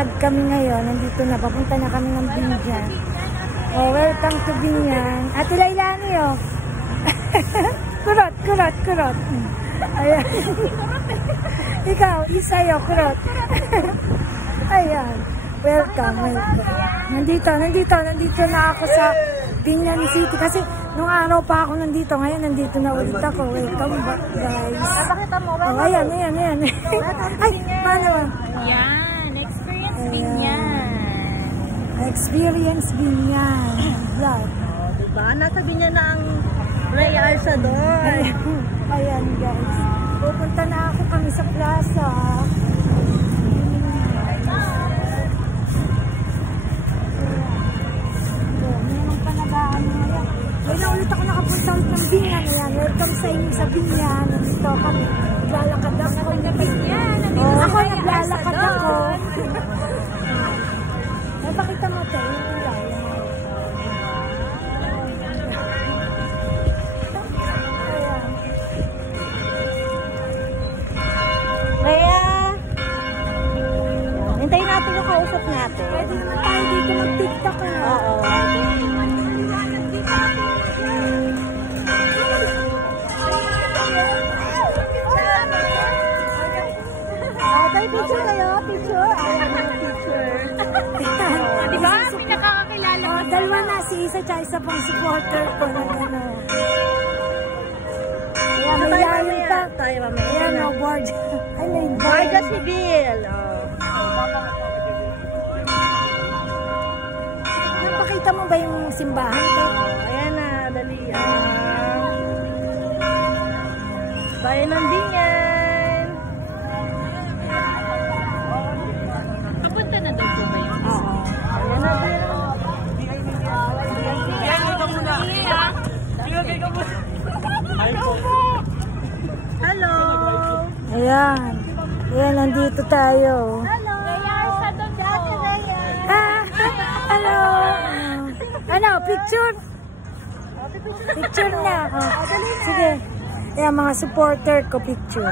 Naglalakad kami ngayon. Nandito na. Papunta na kami ng Binyan. Oh, welcome to Binyan. Ate Lailani, oh. Kurot, kurot, kurot. Ayan. Ikaw, isayo, kurot. Ayan. Welcome, welcome. Nandito na ako sa Binyan City. Kasi nung araw pa ako nandito. Ngayon, nandito na ulit ako. Welcome back, guys. Napakita mo ba? Oh, ayan. Ay, paano? Yan, experience Binyan. Experience Binyan. Vlog. Oh, diba? Nasa Binyan na ang Ray Alsador. Ayan, guys. Pupunta na ako kami sa plaza. Wala ulit ako nakapunta ulit ng Binyan. Ayan, welcome sa inyo sa Binyan. Nandito kami. Naglalakad ako. Ako naglalakad ako. Napakita mo ito. Yung ulay. Ayan. Kaya, hintayin natin yung kausap natin. Pwede naman tayo dito mag-tiktok. Oo. Picture kayo, picture. Ayan yung picture. Diba? Pinakakakilala mo. Dalawa na, si isa tsaka isa pang supporter ko na gano'n. Ayan, may lalim pa. Tayo mamaya. Ayan, o, board. Ay, may board. Guardia Civil. Napakita mo ba yung simbahan ko? Ayan na, dali. Bayan ng Binyan. Kapunta na daw po ba yun? Oo. Ayan na. Hello. Ayan. Ayan, nandito tayo. Hello. Hello. Ano, picture? Picture na. Oh. Sige. Ayan, mga supporter ko, picture.